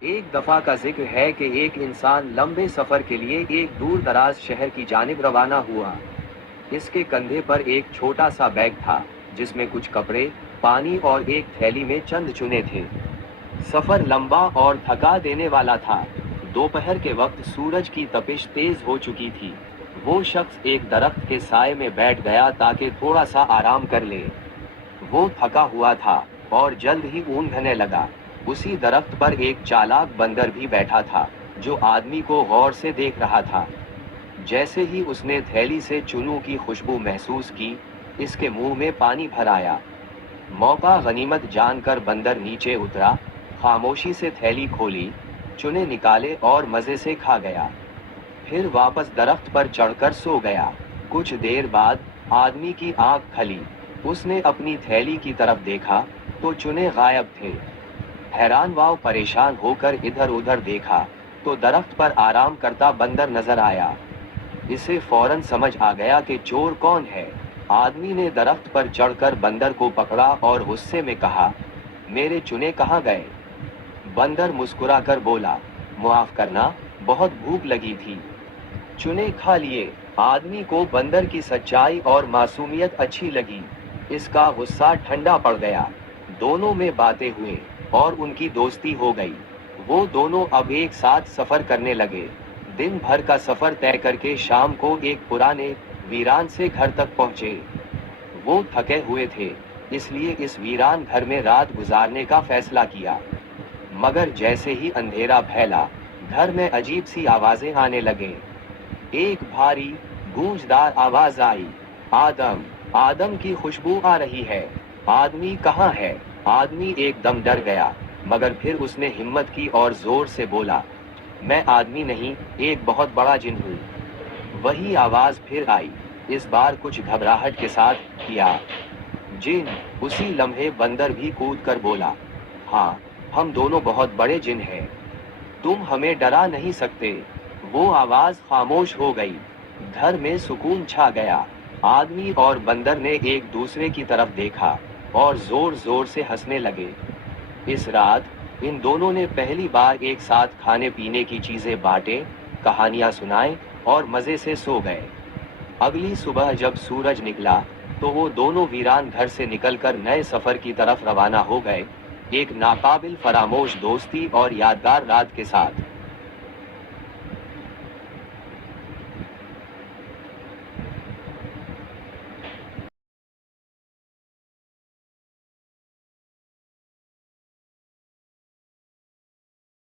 ایک دفعہ کا ذکر ہے کہ ایک انسان لمبے سفر کے لیے ایک دور دراز شہر کی جانب روانہ ہوا۔ اس کے کندھے پر ایک چھوٹا سا بیگ تھا جس میں کچھ کپڑے، پانی اور ایک تھیلی میں چند چنے تھے۔ سفر لمبا اور تھکا دینے والا تھا۔ دوپہر کے وقت سورج کی تپش تیز ہو چکی تھی۔ وہ شخص ایک درخت کے سائے میں بیٹھ گیا تاکہ تھوڑا سا آرام کر لے۔ وہ تھکا ہوا تھا اور جلد ہی اونگنے لگا۔ اسی درخت پر ایک چالاک بندر بھی بیٹھا تھا جو آدمی کو غور سے دیکھ رہا تھا۔ جیسے ہی اس نے تھیلی سے چنوں کی خوشبو محسوس کی، اس کے منہ میں پانی بھر آیا۔ موقع غنیمت جان کر بندر نیچے اترا، خاموشی سے تھیلی کھولی، چنے نکالے اور مزے سے کھا گیا۔ پھر واپس درخت پر چڑھ کر سو گیا۔ کچھ دیر بعد آدمی کی آنکھ کھلی۔ اس نے اپنی تھیلی کی طرف دیکھا تو چنے غائب تھے۔ حیران و پریشان ہو کر ادھر ادھر دیکھا تو درخت پر آرام کرتا بندر نظر آیا۔ اسے فوراً سمجھ آ گیا کہ چور کون ہے۔ آدمی نے درخت پر چڑھ کر بندر کو پکڑا اور غصے میں کہا، میرے چنے کہاں گئے؟ بندر مسکرا کر بولا، معاف کرنا، بہت بھوک لگی تھی، چنے کھا لیے۔ آدمی کو بندر کی سچائی اور معصومیت اچھی لگی۔ اس کا غصہ ٹھنڈا پڑ گیا۔ دونوں میں باتیں ہوئیں اور ان کی دوستی ہو گئی۔ وہ دونوں اب ایک ساتھ سفر کرنے لگے۔ دن بھر کا سفر طے کر کے شام کو ایک پرانے، ویران سے گھر تک پہنچے۔ وہ تھکے ہوئے تھے، اس لیے اس ویران گھر میں رات گزارنے کا فیصلہ کیا۔ مگر جیسے ہی اندھیرا پھیلا، گھر میں عجیب سی آوازیں آنے لگیں۔ ایک بھاری، گونجدار آواز آئی، آدم، آدم کی خوشبو آ رہی ہے، آدمی کہاں ہے؟ آدمی ایک دم ڈر گیا، مگر پھر اس نے ہمت کی اور زور سے بولا، میں آدمی نہیں، ایک بہت بڑا جن ہوں۔ وہی آواز پھر آئی، اس بار کچھ گھبراہٹ کے ساتھ، کیا جن؟ اسی لمحے بندر بھی کود کر بولا، ہاں، ہم دونوں بہت بڑے جن ہیں، تم ہمیں ڈرا نہیں سکتے۔ وہ آواز خاموش ہو گئی۔ گھر میں سکون چھا گیا۔ آدمی اور بندر نے ایک دوسرے کی طرف دیکھا اور زور زور سے ہنسنے لگے۔ اس رات ان دونوں نے پہلی بار ایک ساتھ کھانے پینے کی چیزیں بانٹیں، کہانیاں سنائیں اور مزے سے سو گئے۔ اگلی صبح جب سورج نکلا تو وہ دونوں ویران گھر سے نکل کر نئے سفر کی طرف روانہ ہو گئے، ایک ناقابل فراموش دوستی اور یادگار رات کے ساتھ۔